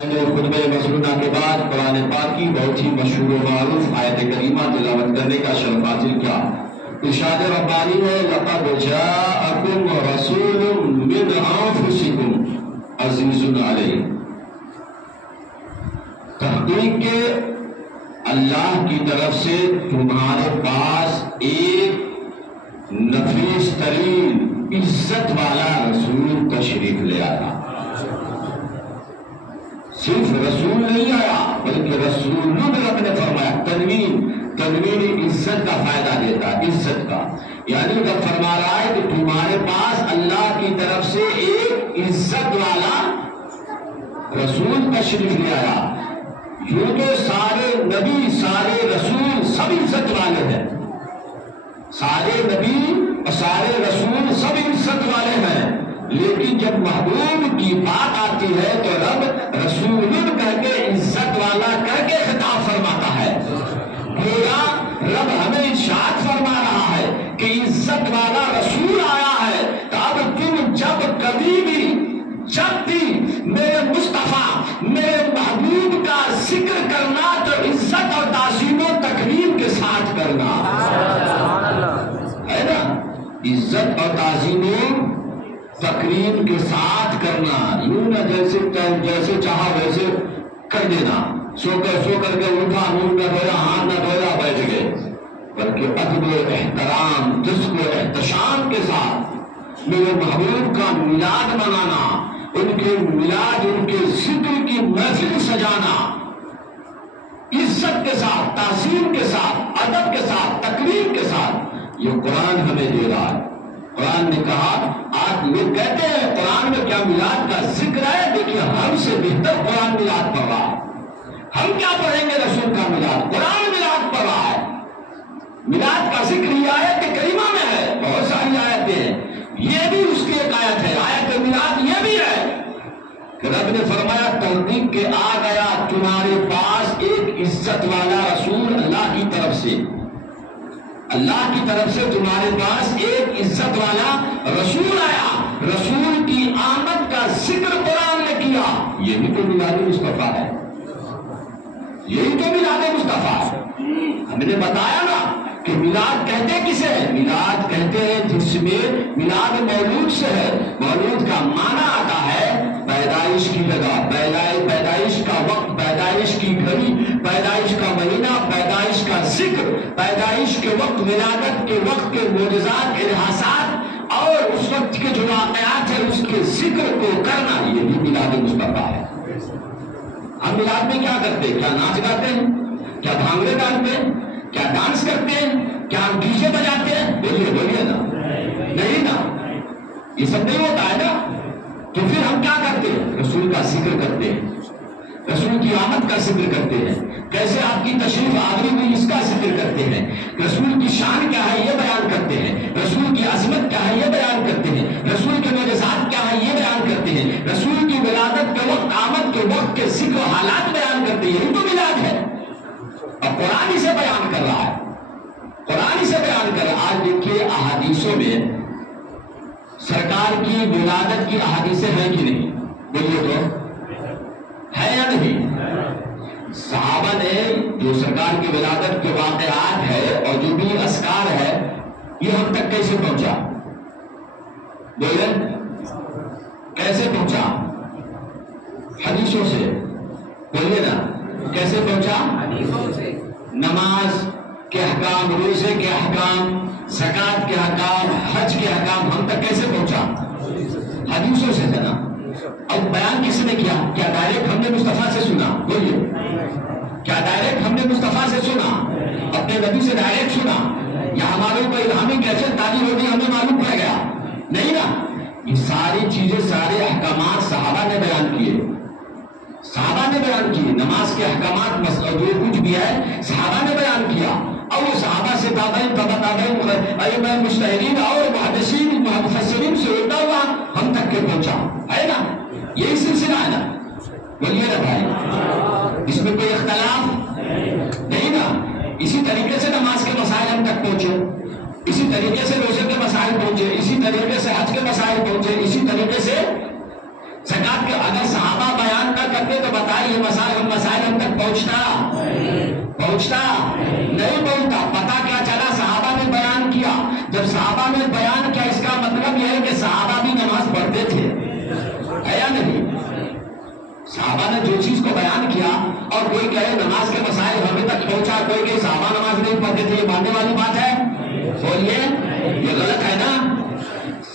خطبہ مسنونہ کے بعد قرآن پاک کی بہت ہی مشہور و معروف آیت کریمہ تلاوت کرنے کا شرف حاصل کیا۔ ارشاد ربانی ہے لقد جاءکم رسول من انفسکم عزیز علیہ، تحقیق کے اللہ کی طرف سے تمہارے پاس ایک نفیس ترین عزت والا رسول تشریف لے آیا۔ صرف رسول نہیں آیا بلکہ رسول رب نے فرمایا، تنوین عزت کا فائدہ دیتا، عزت کا، یعنی جب فرما رہا ہے کہ تمہارے پاس اللہ کی طرف سے ایک عزت والا رسول تشریف لے آیا۔ یوں تو سارے نبی سارے رسول سب عزت والے ہیں، سارے نبی اور سارے رسول سب عزت والے ہیں، لیکن جب محبوب کی بات آتی ہے تو رب رسول کر کے عزت والا کر کے خطاب فرماتا ہے۔ گویا رب ہمیں ارشاد فرما رہا ہے کہ عزت والا رسول آیا ہے، تو اب تم جب کبھی بھی جب بھی میرے مصطفیٰ میرے محبوب کا ذکر کرنا تو عزت اور تعظیم و تکریم کے ساتھ کرنا ہے نا، عزت اور تعظیم و تکریم کے ساتھ کرنا، یوں نہ جیسے چاہا ویسے کر دینا، سو کر کے اٹھا، منہ نہ دھویا ہاتھ نہ دھویا بیٹھ گئے، بلکہ ادب و احترام جذب و احتشام کے ساتھ میرے محبوب کا میلاد منانا، ان کے میلاد ان کے ذکر کی محفل سجانا، عزت کے ساتھ تعظیم کے ساتھ ادب کے ساتھ تکریم کے ساتھ، یہ قرآن ہمیں دے رہا ہے۔ قرآن نے کہا، آج لوگ کہتے ہیں قرآن میں کیا میلاد کا ذکر ہے، دیکھیے ہم سے بہتر قرآن میلاد پڑھ رہا ہے۔ ہم کیا پڑھیں گے رسول کا میلاد، قرآن میلاد پڑھ رہا ہے۔ میلاد کا ذکر یہ آیت کریمہ میں ہے، بہت ساری آیتیں ہیں، یہ بھی اس کی ایک آیت ہے، آیت میلاد یہ بھی ہے کہ رب نے فرمایا تحقیق کے آ گیا تمہارے پاس ایک عزت والا رسول اللہ کی طرف سے، اللہ کی طرف سے تمہارے پاس ایک عزت والا رسول آیا، رسول کی آمد کا ذکر قرآن نے کیا، یہ بھی تو میلاد مصطفیٰ ہے، یہی تو میلاد مصطفیٰ ہے۔ ہم نے بتایا نا کہ میلاد کہتے کسے ہیں، میلاد کہتے ہیں جس میں میلاد مولود سے ہے، مولود کا معنی آتا ہے پیدائش کی جگہ، پیدائش کا وقت، پیدائش کی گھڑی، پیدائش کا مہینہ، پیدائش کا ذکر، پیدائش کے وقت، ولادت کے وقت کے معجزات، ارحاسات اور اس وقت کے جو واقعات ہیں اس کے ذکر کو کرنا، یہ بھی میلاد مصطفیٰ ہے۔ ہم میلاد میں کیا کرتے ہیں، کیا ناچ گاتے ہیں، کیا بھانگڑے ڈالتے ہیں، کیا ڈانس کرتے ہیں، کیا ہم ڈی جے بجاتے ہیں، بولیے نا، نہیں نا، یہ سب نہیں ہوتا ہے نا، تو پھر ہم کیا کرتے ہیں، رسول کا ذکر کرتے ہیں، رسول کی آمد کا ذکر کرتے ہیں، کیسے آپ کی تشریف آوری ہوئی اس کا ذکر کرتے ہیں، رسول کی شان کیا ہے یہ بیان کرتے ہیں، رسول کی عظمت کیا ہے یہ بیان کرتے ہیں، رسول کے معجزات کیا ہے یہ بیان کرتے ہیں، رسول کی ولادت کے وقت آمد کے وقت کے ذکر و حالات بیان کرتے ہیں، یہی تو میلاد ہے۔ اور قرآن اسے بیان کر رہا ہے، قرآن اسے بیان کر رہا ہے۔ آج دیکھیے احادیثوں میں سرکار کی ولادت کی احادیثیں ہیں کہ نہیں، بولیے تو ہے یا نہیں؟ صحابہ نے جو سرکار کی ولادت کے واقعات ہے اور جو بھی اذکار ہے یہ ہم تک کیسے پہنچا، بولے کیسے پہنچا، حدیثوں سے، بولیے نا کیسے پہنچا، حدیثوں سے، نماز کے احکام، روزے کے احکام، زکات کے احکام، حج کے احکام ہم تک کیسے پہنچا، حدیثوں سے ہے نا۔ اب بیان کس نے کیا، کیا ڈائریکٹ ہم نے مصطفیٰ سے سنا، بولیے کیا ڈائریکٹ ہم نے مصطفیٰ سے سنا، اپنے نبی سے ڈائریکٹ سنا، یا ہمارے اوپر الہامی کیسے تعلیم ہوگی ہمیں معلوم پڑ گیا، نہیں نا۔ یہ ساری چیزیں سارے احکامات صحابہ نے بیان کیے، صحابہ نے بیان کی، نماز کے احکامات جو کچھ بھی ہے صحابہ نے بیان کیا، اور وہ صحابہ سے تابعین ائمہ مجتہدین اور محدثین مفسرین سے ہوتا ہوا ہم تک کے پہنچا، ہے نا، یہی سلسلہ ہے نا، بولیے نا بھائی، اس میں کوئی اختلاف نہیں نا۔ اسی طریقے سے نماز کے مسائل ہم تک پہنچے، اسی طریقے سے روزے کے مسائل پہنچے، اسی طریقے سے حج کے مسائل پہنچے، اسی طریقے سے زکات کے اگر صحابہ بیان نہ کرتے تو بتا یہ مسائل ہم تک پہنچتا نہیں پہنچتا. پتا کیا چلا؟ صحابہ نے بیان کیا. جب صحابہ نے بیان کیا اس کا مطلب یہ ہے کہ صحابہ بھی نماز پڑھتے تھے، ہے یا نہیں؟ صحابہ نے جو چیز کو بیان کیا اور کوئی کہے نماز کے مسائل ہمیں تک پہنچا، کوئی کہے صحابہ نماز نہیں پڑھتے تھے، یہ ماننے والی بات ہے؟ بولیے، یہ غلط ہے نا.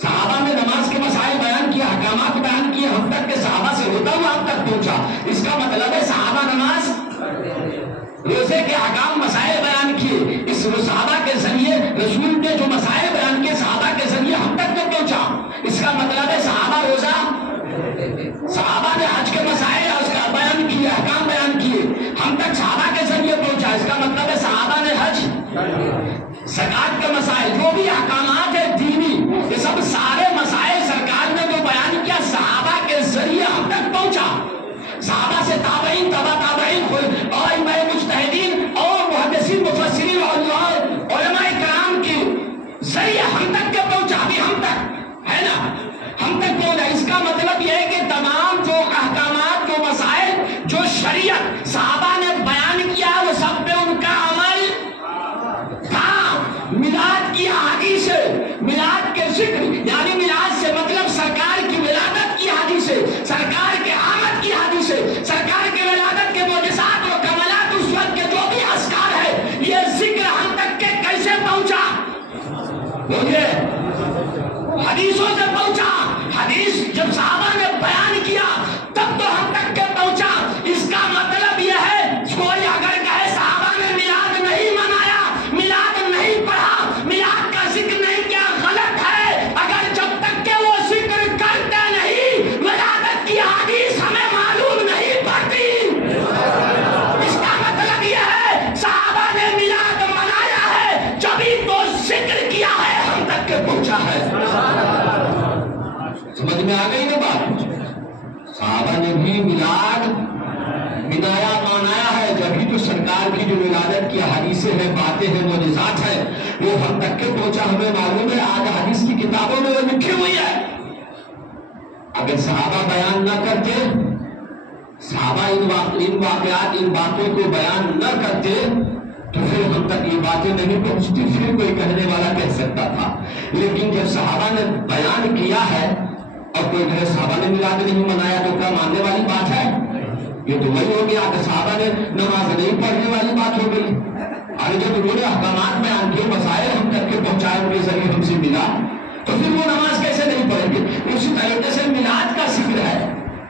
صحابہ نے نماز کے مسائل بیان کیا، احکامات بیان کیے، ہم تک کے صحابہ سے ہوتا ہوا ہم تک پہنچا. اس کا مطلب ہے صحابہ نماز، روزے کے احکام مسائل بیان کیے، اس صحابہ کے ذریعے رسول نے جو مسائل بیان کیے صحابہ کے ذریعے ہم تک تو پہنچا. اس کا مطلب ہے صحابہ روزہ، صحابہ نے حج کے مسائل اور اس کا بیان کیے، احکام بیان کیے، ہم تک صحابہ کے ذریعے پہنچا. اس کا مطلب ہے صحابہ نے حج، زکات کے مسائل، جو بھی احکامات ہے دینی، یہ سب سارے مسائل سرکار نے جو بیان کیا صحابہ کے ذریعے ہم تک پہنچا. صحابہ سے تابعین، تبع تابعین اور امام مجتہدین اور محدثین مفسرین اور علماء کرام کے ذریعے ہم تک کے پہنچا. ابھی ہم تک ہے نا، ہم تک پہنچا. اس کا مطلب یہ ہے کہ تمام جو احکامات، جو مسائل، جو شریعت صحابہ نے بیان کیا وہ سب پہ ان کا عمل تھا. میلاد کی حدیث سے، میلاد کے ذکر یعنی میلاد سے مطلب سرکار کی ولادت کی حدیث سے، سرکار کے آمد کی حدیث سے، سرکار کے ولادت کے معجزات و کمالات اس وقت کے جو بھی اذکار ہے، یہ ذکر ہم تک کے کیسے پہنچا؟ بولیے، حدیثوں سے پہنچا. حدیث جب صحابہ نے بیان کیا تب تو ہم تک کے پہنچا. اس کا مطلب یہ ہے کوئی اگر کہے صحابہ نے میلاد نہیں منایا، میلاد نہیں پڑھا، میلاد کا ذکر نہیں کیا، غلط ہے. اگر جب تک کہ وہ ذکر کرتے نہیں، ولادت کی حدیث ہمیں معلوم نہیں پڑتی. اس کا مطلب یہ ہے صحابہ نے میلاد منایا ہے، جبھی تو ذکر کیا ہے، ہم تک کے پہنچا ہے. سمجھ میں آ گئی نا بات؟ صحابہ نے بھی میلاد منایا، منایا ہے، جبھی تو سرکار کی جو ولادت کی حدیثیں ہیں، باتیں ہیں، معجزات ہیں، وہ ہم تک کے پہنچا. ہمیں معلوم ہے آج حدیث کی کتابوں میں وہ لکھی ہوئی ہے. اگر صحابہ بیان نہ کرتے، صحابہ ان واقعات، ان باتوں کو بیان نہ کرتے تو پھر ہم تک یہ باتیں نہیں پہنچتی. پھر کوئی کہنے والا کہہ سکتا تھا. لیکن جب صحابہ نے بیان کیا ہے اور کوئی کہے صحابہ نے میلاد نہیں منایا تو کیا ماننے والی بات ہے؟ یہ تو وہی ہو گیا کہ صحابہ نے نماز نہیں پڑھنے والی بات ہو گئی. اور جب انہوں نے احکامات بیان کیے، مسائل ہم تک کے پہنچائے، ان کے ذریعے ہم سے ملا، تو پھر وہ نماز کیسے نہیں پڑھیں گے؟ اسی طریقے سے میلاد کا ذکر ہے،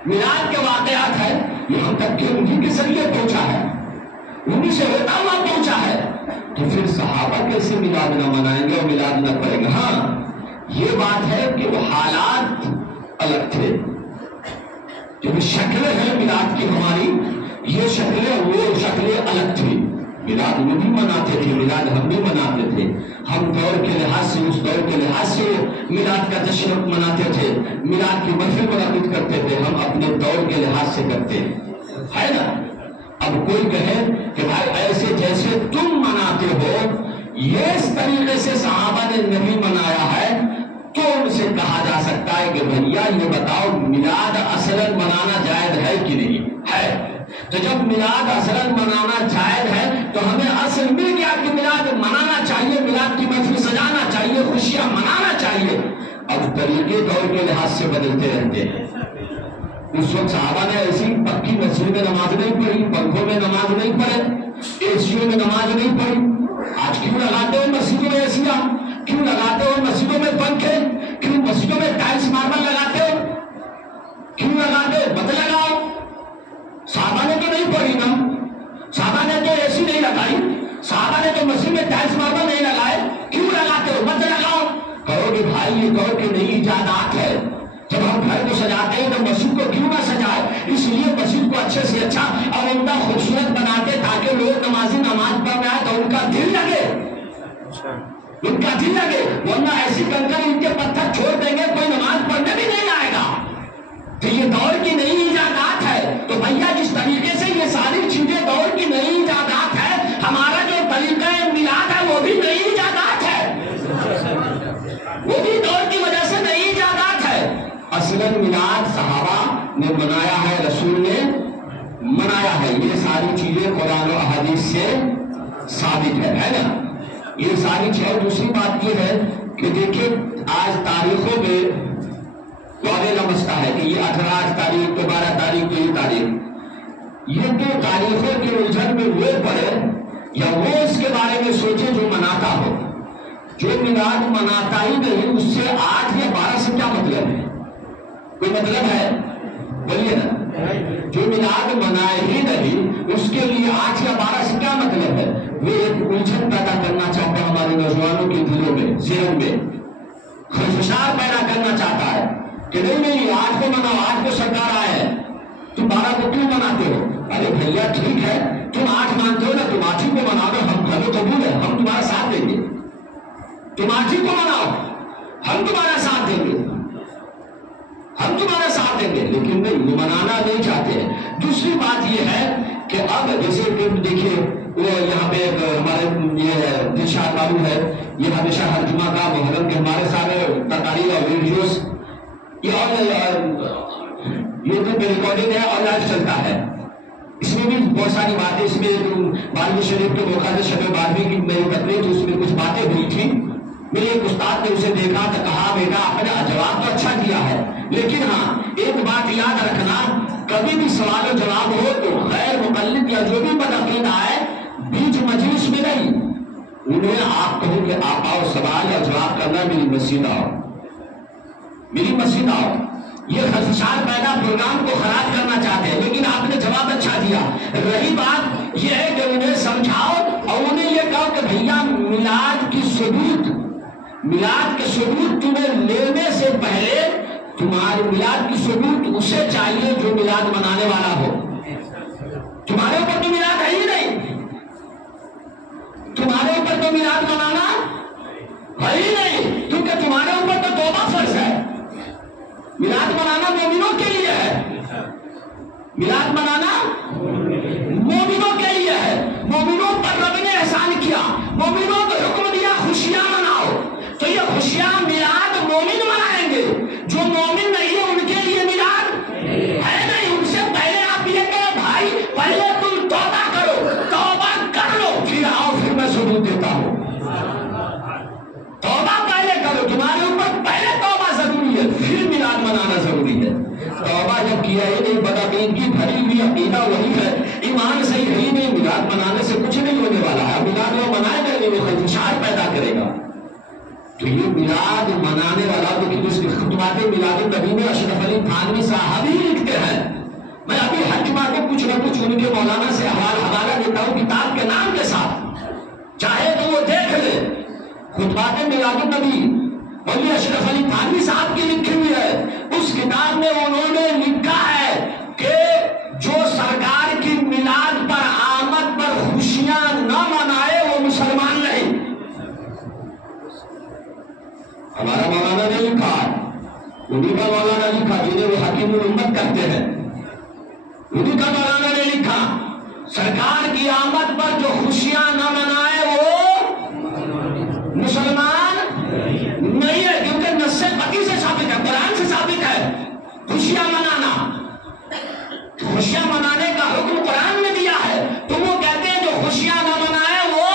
میلاد کے واقعات ہے، یہ ہم تک کے انہی کے ذریعے پہنچا ہے، انہی سے ہوتا ہوا پہنچا ہے. تو پھر صحابہ کیسے میلاد نہ منائیں گے اور میلاد نہ پڑھیں گے؟ ہاں یہ بات ہے کہ وہ حالات الگ تھے. جو شکلیں ہیں میلاد کی ہماری، یہ شکلیں وہ شکلیں الگ تھی. میلاد وہ بھی مناتے تھے، میلاد ہم بھی مناتے تھے. ہم دور کے لحاظ سے، اس دور کے لحاظ سے میلاد کا جشن مناتے تھے، میلاد کی محفل منعقد کرتے تھے. ہم اپنے دور کے لحاظ سے کرتے ہیں، ہے نا. اب کوئی کہے کہ بھائی ایسے جیسے تم مناتے ہو، یہ اس طریقے سے صحابہ نے نہیں منایا ہے، تو ان سے کہا جا سکتا ہے کہ بھیا یہ بتاؤ میلاد اصلاً منانا جائز ہے کہ نہیں ہے؟ تو جب میلاد اصلاً منانا جائز ہے تو ہمیں اصل مل گیا کہ میلاد منانا چاہیے، میلاد کی محفل سجانا چاہیے، خوشیاں منانا چاہیے. اب طریقے دور کے لحاظ سے بدلتے رہتے ہیں. اس وقت صحابہ نے ایسی پکی مسجد میں نماز نہیں پڑھی، پنکھوں میں نماز نہیں پڑھے، اے سیوں میں نماز نہیں پڑھی. آج کیوں لگاتے ہو مسجدوں میں ایسیاں؟ کیوں لگاتے ہو مسجدوں میں پنکھے؟ کیوں مسجدوں میں ٹائلس ماربل لگاتے ہو؟ کیوں لگاتے ہو؟ مت لگاؤ. صحابہ نے تو نہیں پڑھی نا، صحابہ نے تو اے سی نہیں لگائی، صحابہ نے تو مسجد میں ٹائلس ماربل نہیں لگائے، کیوں لگاتے ہو؟ مت لگاؤ. کہو کہ بھائی یہ کہو کہ نئی ایجادات ہے، جب ہم گھر کو سجاتے ہیں تو مسجد کو کیوں نہ سجائے؟ اس لیے مسجد کو اچھے سے اچھا اور عمدہ خوبصورت بناتے تاکہ لوگ نمازی نماز پڑھ رہے ہیں تو ان کا دل لگے، ان کا دل لگے. ورنہ ایسی کنکر ان کے پتھر چھوڑ دیں گے کوئی نماز پڑھنے بھی نہیں آئے گا. تو یہ دور کی نئی ایجادات ہے. تو بھیا جس طریقے سے یہ ساری چیزیں دور کی نئی ایجادات ہے، ہمارا جو طریقہ میلاد ہے وہ بھی نئی ایجادات ہے، وہ بھی دور کی وجہ سے نئی ایجادات ہے. اصلاً میلاد صحابہ نے منایا ہے، رسول نے منایا ہے، یہ ساری چیزیں قرآن و احادیث سے ثابت ہے نا، یہ ساری چیزیں۔ دوسری بات یہ ہے کہ دیکھیں آج تاریخوں میں واضح مسئلہ ہے کہ یہ 18 تاریخ کو 12 تاریخ کو یہ تاریخ، یہ تو تاریخوں کے الجھن میں وہ پڑے یا وہ اس کے بارے میں سوچے جو مناتا ہو۔ جو میلاد مناتا ہی نہیں اس سے 8 یا 12 سے کیا مطلب ہے؟ کوئی مطلب ہے؟ بولیے نا، جو میلاد منائے ہی نہیں اس کے لیے 8 یا 12 سے کیا مطلب ہے؟ وہ ایک الجھن پیدا کرنا چاہتا ہے ہمارے نوجوانوں کے دلوں میں، ذہن میں خدشات پیدا کرنا چاہتا ہے کہ نہیں 8 کو مناؤ، 8 کو سرکار آئے ہے، تم 12 کو کیوں مناتے ہو؟ ارے بھیا ٹھیک ہے تم 8 مانتے ہو نا، تم 8 کو منا دو، ہم قبول ہے، ہم تمہارا ساتھ دیں گے، تم 8 کو مناؤ، ہم تمہارا ساتھ دیں گے، ہم تمہارا ساتھ دیں گے، لیکن نہیں، وہ منانا نہیں چاہتے ہیں۔ دوسری بات یہ ہے کہ اب جیسے کہ دیکھیے وہ یہاں پہ ہمارے یہ دلشاد معلوم ہے، یہ ہمیشہ ہر جمعہ کا محرم کے ہمارے سارے تقاریر اور ویڈیوز یہ یوٹیوب پہ ریکارڈنگ ہے اور لائیو چلتا ہے، اس میں بھی بہت ساری باتیں، اس میں بارہویں شریف کے موقع سے شب بارہویں کی میری تقریر تھی، اس میں کچھ باتیں ہوئی تھی، میرے ایک استاد نے اسے دیکھا تو کہا بیٹا آپ نے جواب تو اچھا دیا ہے، لیکن ہاں ایک بات یاد رکھنا، کبھی بھی سوال و جواب ہو تو غیر مقلد یا جو بھی بدعقید آئے بیچ مجلس میں نہیں، انہیں آپ کہو کہ آپ آؤ سوال یا جواب کرنا، میری مسجد آؤ، میری مسجد آؤ۔ یہ خدشات پیدا پروگرام کو خراب کرنا چاہتے ہیں، لیکن آپ نے جواب اچھا دیا۔ رہی بات یہ ہے کہ انہیں سمجھاؤ اور انہیں یہ کہو کہ بھیا میلاد کی ثبوت، میلاد کے ثبوت تمہیں لینے سے پہلے تمہاری میلاد کی ثبوت اسے چاہیے جو میلاد منانے والا ہو۔ تمہارے اوپر تو میلاد ہے ہی نہیں، تمہارے اوپر تو میلاد منانا ہے ہی نہیں، کیونکہ تمہارے اوپر تو توبہ فرض ہے۔ میلاد منانا مومنوں کے لیے ہے، میلاد منانا مومنوں کے لیے ہے، مومنوں پر رب نے احسان کیا، مومنوں کو حکم دیا خوشیاں مناؤ، تو یہ خوشیاں میلاد مومن منائیں گے، جو مومن نہیں ہے ان کے لیے میلاد ہے نہیں۔ ان سے پہلے آپ یہ کہے بھائی پہلے تم توبہ کرو، توبہ کر لو، پھر آؤ پھر میں ثبوت دیتا ہوں۔ توبہ پہلے کرو، تمہارے اوپر پہلے توبہ ضروری ہے، پھر میلاد منانا ضروری ہے۔ توبہ جب کیا ہی نہیں، بدعقید کی بھری ہوئی عقیدہ وہی ہے، ایمان صحیح ہے ہی نہیں، میلاد منانے سے کچھ نہیں ہونے والا ہے۔ میلاد وہ منائے گا نہیں، وہ خدشات پیدا کرے گا۔ تو یہ میلاد منانے والا تو اس کے خطبات میلاد النبی میں اشرف علی تھانوی صاحب ہی لکھتے ہیں۔ میں ابھی ہر جمعہ کو کچھ نہ کچھ ان کے مولانا سے حوالہ دیتا ہوں کتاب کے نام کے ساتھ، چاہے تو وہ دیکھ لے، خطبات میلاد النبی اور یہ اشرف علی تھانوی صاحب کی لکھی ہوئی ہے۔ اس کتاب میں انہوں نے لکھا ہے کہ جو سرکار کی میلاد پر آمد پر خوشیاں نہ منائے وہ مسلمان نہیں۔ ہمارا مولانا نے لکھا، انہیں کا مولانا لکھا جنہیں وہ حکیم الامت کہتے ہیں، انہیں کا مولانا نے لکھا سرکار کی آمد پر جو خوشیاں نہ منائے وہ مسلمان نہیں ہے، کیونکہ نص قطعی سے ثابت ہے، قرآن سے ثابت ہے خوشیاں منانا، خوشیاں منانے کا حکم قرآن نے دیا ہے۔ تو وہ کہتے ہیں جو خوشیاں نہ منائے وہ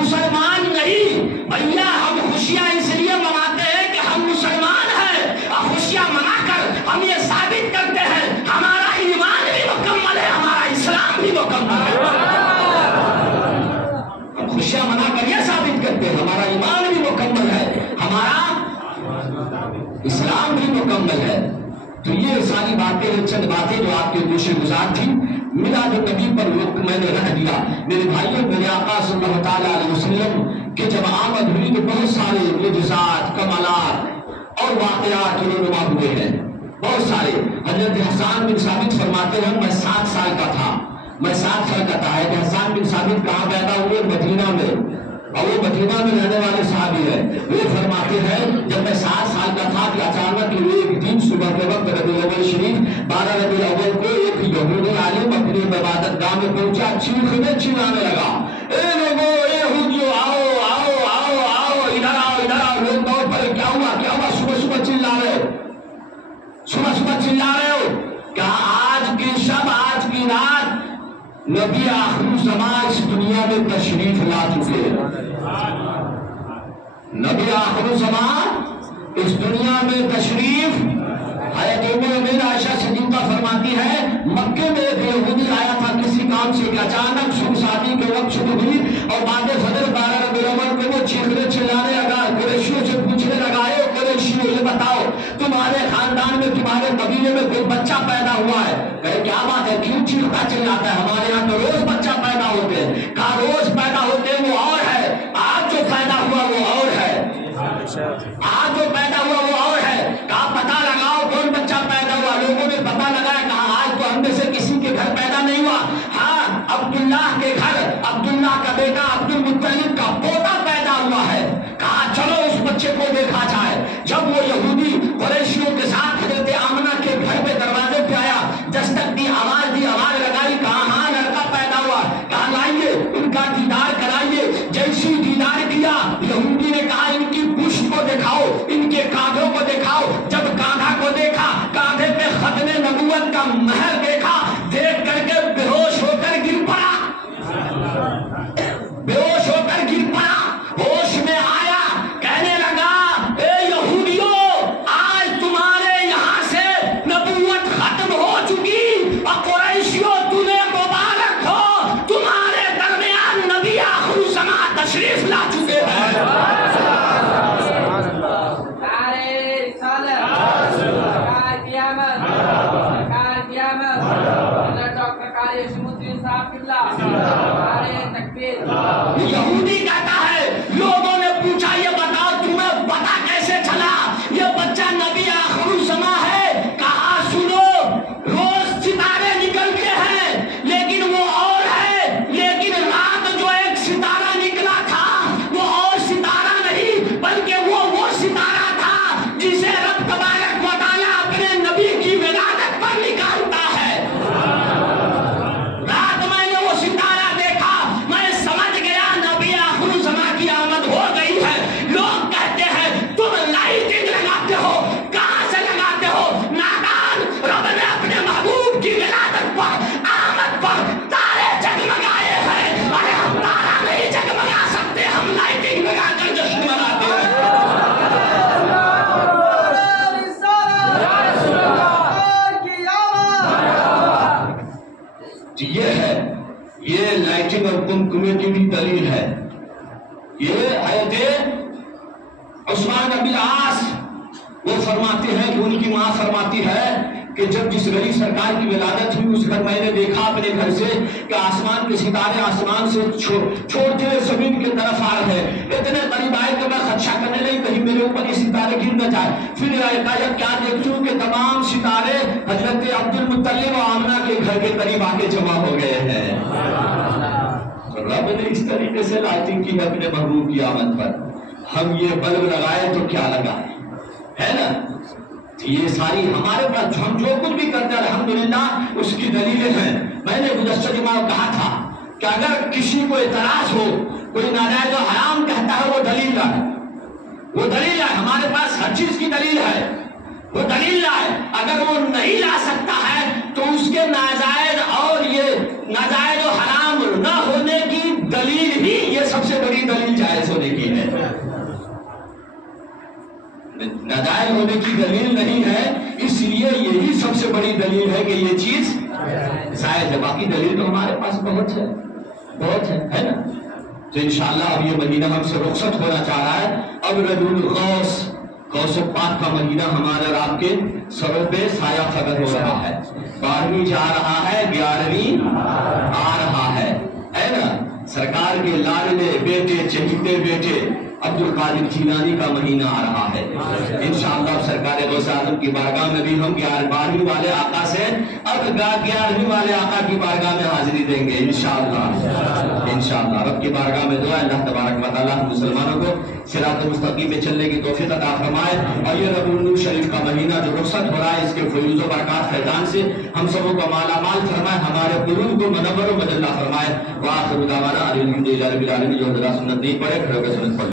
مسلمان نہیں۔ بھیا ہم خوشیاں اس لیے مناتے ہیں کہ ہم مسلمان ہیں، اور خوشیاں منا کر ہم یہ ثابت کرتے ہیں ہمارا ایمان بھی مکمل ہے، ہمارا اسلام بھی مکمل ہے۔ ہم خوشیاں منا کر یہ ثابت کرتے ہیں ہمارا ایمان بھی مکمل ہے، ہمارا اسلام بھی مکمل ہے۔ تو یہ ساری باتیں چند باتیں جو آپ کے گوش گزار تھی میلاد النبی پر وقت میں نے رکھ دیا۔ میرے بھائیوں، میرے آقا صلی اللہ تعالیٰ علیہ وسلم کہ جب آمد ہوئی تو بہت سارے معجزات، کمالات اور واقعات رونما ہوئے ہیں، بہت سارے۔ حضرت حسان بن ثابت فرماتے ہیں میں 7 سال کا تھا، میں 7 سال کا تھا۔ حسان بن ثابت کہاں پیدا ہوئے؟ مدینہ میں، اور وہ مدینہ میں رہنے والے صحابی ہیں۔ وہ فرماتے ہیں جب میں 7 سال کا تھا کہ اچانک ایک دن صبح کے وقت ربیع الاول شریف 12 ربیع الاول کو ایک یہودی عالم اپنی عبادت گاہ میں پہنچا، چیخنے چلانے لگا، اے لوگو، اے یہودیو، آؤ آؤ آؤ آؤ، ادھر آؤ ادھر آؤ۔ لوگ دوڑ پڑے، کیا ہوا کیا ہوا؟ صبح صبح چلا رہے ہو، صبح صبح چلا رہے ہو، کہا آج کی شب، آج کی نبی آخر زمان اس دنیا میں تشریف لا چکے ہیں. نبی آخر زمان اس دنیا میں تشریف. حضرت ام المؤمنین عائشہ صدیقہ فرماتی ہے مکے میں ایک یہودی آیا تھا کسی کام سے کہ اچانک صبح شادی کے وقت شروع ہوئی اور بعد فجر 12 ربیع الاول کو وہ چیخنے چلانے لگا. قریشیوں سے پوچھنے لگا اے قریشیوں یہ بتاؤ تمہارے خاندان میں تمہارے قبیلے میں کوئی بچہ پیدا ہوا ہے؟ کہے کیا بات ہے کیوں چیختا چلاتا ہے؟ ہمارے یہاں تو روز بچہ پیدا ہوتے ہیں. کہا روز پیدا ہوتے ہیں وہ اور ہے, آج جو پیدا ہوا وہ اور ہے. آج جو پیدا ہوا وہ اور ہے. کہا پتہ لگاؤ کون بچہ پیدا ہوا. لوگوں نے پتہ لگایا. کہا آج تو ہم میں سے کسی کے گھر پیدا نہیں ہوا. ہاں عبداللہ کے گھر عبداللہ کا بیٹا عبد المطلب کا پوتا پیدا ہوا ہے. کہا چلو اس بچے کو دیکھا جائے. جب وہ یہودی قریشیوں کے ساتھ حضرت آمنہ کے گھر پہ دروازے پہ آیا, دستک دی, آواز لگائی. کہا ہاں لڑکا پیدا ہوا. کہا لائیے ان کا دیدار کرائیے. جیسی دیدار کیا یہودی نے کہا ان کی پشت کو دکھاؤ, ان کے کاندھوں کو دکھاؤ. جب کاندھا کو دیکھا, کاندھے پہ ختم نبوت کا مہر دیکھا, دیکھ کر کے بے ہوش ہو کر گر پڑا. بے ہوش ہو کر گر پڑا. ہوش میں آیا, کہنے لگا اے یہودیوں آج تمہارے یہاں سے نبوت ختم ہو چکی اور قریشیوں تمہیں مبارک ہو, تمہارے درمیان نبی آخر الزمان تشریف لا چکے ہیں. یہودی کہتا ہے لوگوں نے پوچھا یہ بتاؤ تمہیں پتا کیسے چلا یہ بچہ نبی آخر الزمان ہے؟ کہا سنو روز ستارے نکلتے ہیں لیکن وہ اور ہے. لیکن رات جو ایک ستارہ نکلا تھا وہ اور ستارہ نہیں بلکہ وہ ستارہ تھا جسے رب تبارک و تعالی اپنے نبی کی ولادت پر نکالتا ہے. رات میں نے وہ ستارہ دیکھا, میں سمجھ گیا نبی آخر الزمان کی آمد ہو گئی ہے. لوگ کہتے ہیں تم لائٹنگ لگاتے ہو, کہاں سے لگاتے ہو؟ نادان, رب نے اپنے محبوب کی ولادت پر آمد پر تارے جگمگائے ہیں. ارے ہم تارا نہیں جگمگا سکتے, ہم لائٹنگ لگا کر جشن مناتے ہیں. یہ ہے, یہ لائٹنگ اور کمکمے کی بھی دلیل ہے. یہ حضرت عثمان بن عاص وہ فرماتے ہیں کہ ان کی ماں فرماتی ہے کہ جب جس گھڑی سرکار کی ولادت ہوئی اس گھر میں نے دیکھا اپنے گھر سے کہ آسمان کے ستارے آسمان سے چھوڑتے ہوئے زمین کی طرف آ رہے ہیں. اتنے قریب آئے کہ میں خدشہ کرنے لگی کہیں میرے اوپر یہ ستارے گر نہ جائے. پھر کیا دیکھتی ہوں کہ تمام ستارے حضرت عبد المطلب و آمنہ کے گھر کے قریب آ کے جمع ہو گئے ہیں. رب نے اس طریقے سے لائٹنگ کی اپنے محبوب کی آمد پر. ہم یہ بلب لگائے تو کیا لگا ہے نا. یہ ساری ہمارے پاس ہم جو کچھ بھی کرتے ہیں الحمدللہ اس کی دلیلیں ہیں. میں نے گزشتہ جمعہ کہا تھا کہ اگر کسی کو اعتراض ہو, کوئی ناجائز و حرام کہتا ہے وہ دلیل لائے, وہ دلیل لائے. ہمارے پاس ہر چیز کی دلیل ہے, وہ دلیل لائے. اگر وہ نہیں لا سکتا ہے تو اس کے ناجائز اور یہ ناجائز و حرام نہ ہونے کی دلیل ہی یہ سب سے بڑی دلیل جائز ہونے کی ہے. ناجائز ہونے کی دلیل نہیں ہے, اس لیے یہی سب سے بڑی دلیل ہے کہ یہ چیز جائز ہے. باقی دلیل تو ہمارے پاس بہت ہے, بہت ہے نا. تو انشاءاللہ اب یہ مدینہ ہم سے رخصت ہونا چاہ رہا ہے. اب ربیع الغوث غوث پاک کا مدینہ ہمارے اور آپ کے سروں پہ سایہ فگن ہو رہا ہے. 12ویں جا رہا ہے, 11ویں آ رہا ہے نا. سرکار کے لاڈلے بیٹے, چہیتے بیٹے عبد القادر جیلانی کا مہینہ آ رہا ہے. انشاءاللہ سرکار غوث اعظم کی بارگاہ میں بھی ہم 12ویں والے آقا سے اب 11ویں والے آقا کی بارگاہ میں حاضری دیں گے انشاءاللہ. رب کی بارگاہ میں دعا اللہ تبارک و تعالی مسلمانوں کو صراط مستقیم پہ چلنے کی توفیق عطا فرمائے. اور یہ ربیع النور شریف کا مہینہ جو رخصت ہو رہا ہے اس کے فیوز و برکات فیضان سے ہم سبوں کو مالا مال فرمائے, ہمارے قلوب کو منور و مجلہ فرمائے. وآخر دعوانا الحمدللہ رب العالمین. جو حضرات سنت نہیں پڑھے کھڑے ہو کے سنت پڑھ